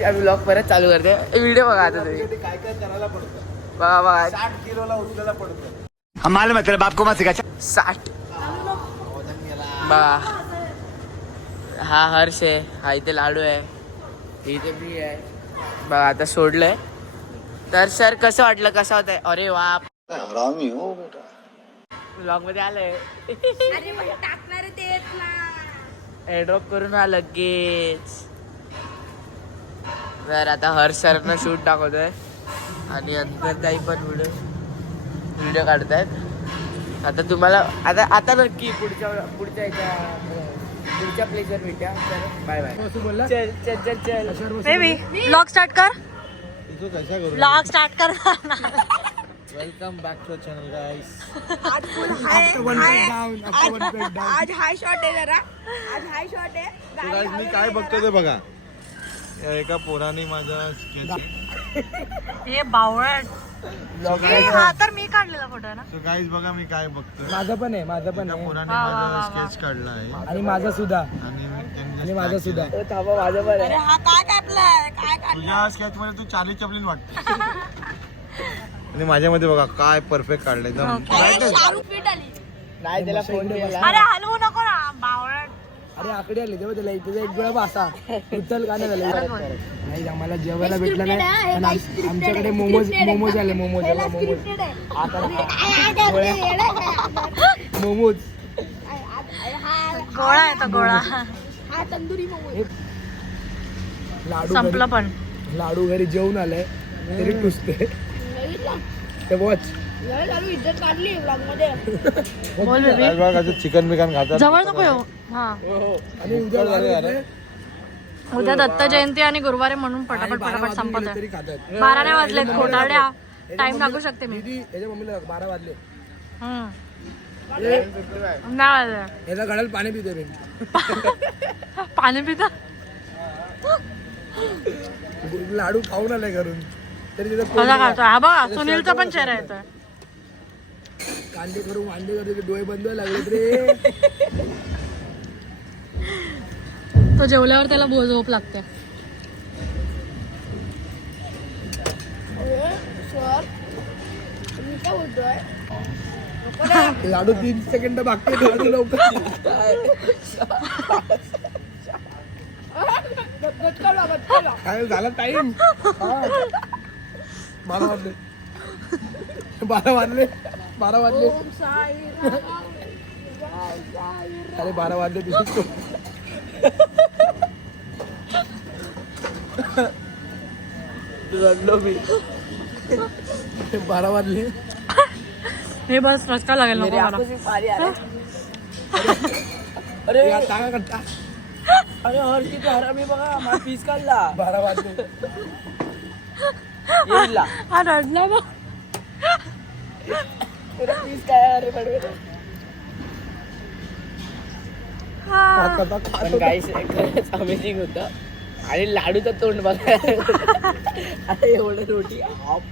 Guys आम्ही blog परत चालू करते. व्हिडिओ बघा आता तुम्ही. काय काय करायला पडतं. बघा बघा 60 किलोला उचलायला पडतं. हम मालूम है तेरे बाप को मत सिखा. 60. बघा हा हर्ष आहे, हा इथे लाडू आहे, इथे मी आहे. बघा आता सोडलंय. तर सर कसं वाटलं, कसं होतंय? अरे वा हरामी हो बेटा. ब्लॉग मध्ये आलंय. अरे मग टाकणार तेच ना. एअरड्रॉप करून आलं लगेच. तर आता हर्ष सरनं शूट दाखवतोय आणि अंतर ताई पण व्हिडिओ काढतायत. आता तुम्हाला आता नक्की पुढच्या प्लेसवर भेटा. Bye bye. चल चल चल चल. बेबी व्लॉग स्टार्ट कर. कशा करू. व्लॉग स्टार्ट कर. वेलकम बॅक टू चॅनल गाईस. आज हाय शॉट आहे जरा. आज हाय शॉट आहे. मी काय बघतो ते बघा. या एका पोराने माझा स्केच. हे बावळट. हा तर मी काढलेला फोटो आहे ना. सो गाईस बघा मी काय बघतोय. माझं पण आहे. त्या पोराने माझा स्केच काढला आहे आणि माझा सुद्धा. आणि माझा सुद्धा. थांबा माझं पण अरे हा काय काढलाय? काय काढ. तुझ्या स्केच मध्ये तू चार्ली चॅप्लिन वाटते. आणि माझ्यामध्ये बघा काय परफेक्ट काढलंय एकदम. शाहरुख फिट आली. नाही त्याला फोन केला. अरे हलवू नको ना बावळट. अरे आकडे आले तेव्हा त्याला त्याचा एक गोळा असा उचल का नाही झालं. नाही आम्हाला जेवायला भेटलं नाही. पण आमच्याकडे मोमोज आले. मोमोज मोमोज गोळा आहे तो गोळा. लाडू संपलं पण. लाडू घरी जेवून आलाय तरी टुसते ते वॉच. इज्जत काढली ब्लॉग मध्ये. बोल बेबी. बघा चिकन बिकन खातात. जवळ नको येऊ. हा आणि उद्या उद्या दत्त जयंती आणि गुरुवारी म्हणून पटापट संपत तरी आहे. खातात. 12 नाही वाजलेत खोटारड्या. टाइम लागू शकते मी. याच्या मम्मीला 12 वाजले. नाही वाजले. याचा गळ्यात पाणी पिते मी. पाणी पिता. लाडू खाऊन आलाय घरून तरी कसा खातो हा बघा. सुनीलचा पण चेहरा येतोय. कांदे करून वांदे करून डोळे बंद व्हायला लागले रे. तो जेवल्यावर त्याला झोप लागते. लाडू 3 सेकंड बाकी आहे. लाडू लवकर. काय झाला टाइम. 12 वाजले. 12 वाजले. अरे 12 वाजले दिसतो. रडलो मी. 12 वाजले. हे बस रचका लागेल नको मला. अरे सांगा करता. अरे हर्ष किती हरामी बघा. माझा पीस काढला. 12 वाजले. येईला हा रडला बघ. पीस काय. अरे बडबड. पण गाईस खरंच अमेझिंग होतं. आणि लाडूचं तोंड बघा. अरे एवढं रोटी हाफ